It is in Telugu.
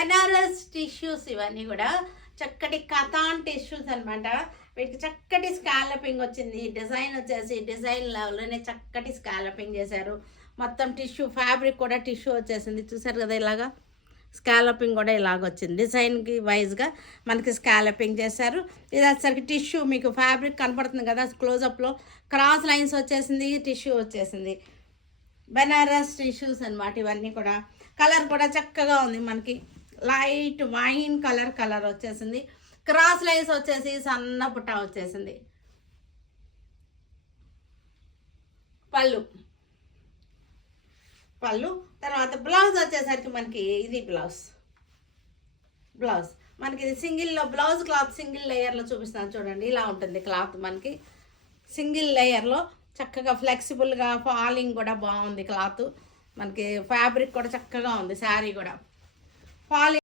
బనారస్ టిష్యూస్ ఇవన్నీ కూడా చక్కటి కథాన్ టిష్యూస్ అనమాట. వీటికి చక్కటి స్కాలపింగ్ వచ్చింది. డిజైన్ వచ్చేసి డిజైన్ లెవెల్లోనే చక్కటి స్కాలపింగ్ చేశారు. మొత్తం టిష్యూ ఫ్యాబ్రిక్ కూడా టిష్యూ వచ్చేసింది. చూసారు కదా, ఇలాగా స్కాలపింగ్ కూడా ఇలాగ వచ్చింది. డిజైన్కి వైజ్గా మనకి స్కాలపింగ్ చేశారు. ఇది వచ్చేసరికి టిష్యూ మీకు ఫ్యాబ్రిక్ కనపడుతుంది కదా క్లోజప్లో, క్రాస్ లైన్స్ వచ్చేసింది, టిష్యూ వచ్చేసింది. బనారస్ టిష్యూస్ అనమాట ఇవన్నీ కూడా. కలర్ కూడా చక్కగా ఉంది, మనకి లైట్ వైన్ కలర్ వచ్చేసింది. క్రాస్ లైన్స్ వచ్చేసి సన్న పుట్ట వచ్చేసింది. పళ్ళు తర్వాత బ్లౌజ్ వచ్చేసరికి మనకి ఇది బ్లౌజ్ మనకి ఇది సింగిల్లో బ్లౌజ్ క్లాత్ సింగిల్ లేయర్లో చూపిస్తాను చూడండి. ఇలా ఉంటుంది క్లాత్ మనకి సింగిల్ లేయర్లో చక్కగా ఫ్లెక్సిబుల్గా, ఫాలింగ్ కూడా బాగుంది క్లాత్. మనకి ఫ్యాబ్రిక్ కూడా చక్కగా ఉంది. శారీ కూడా ఫాలింగ్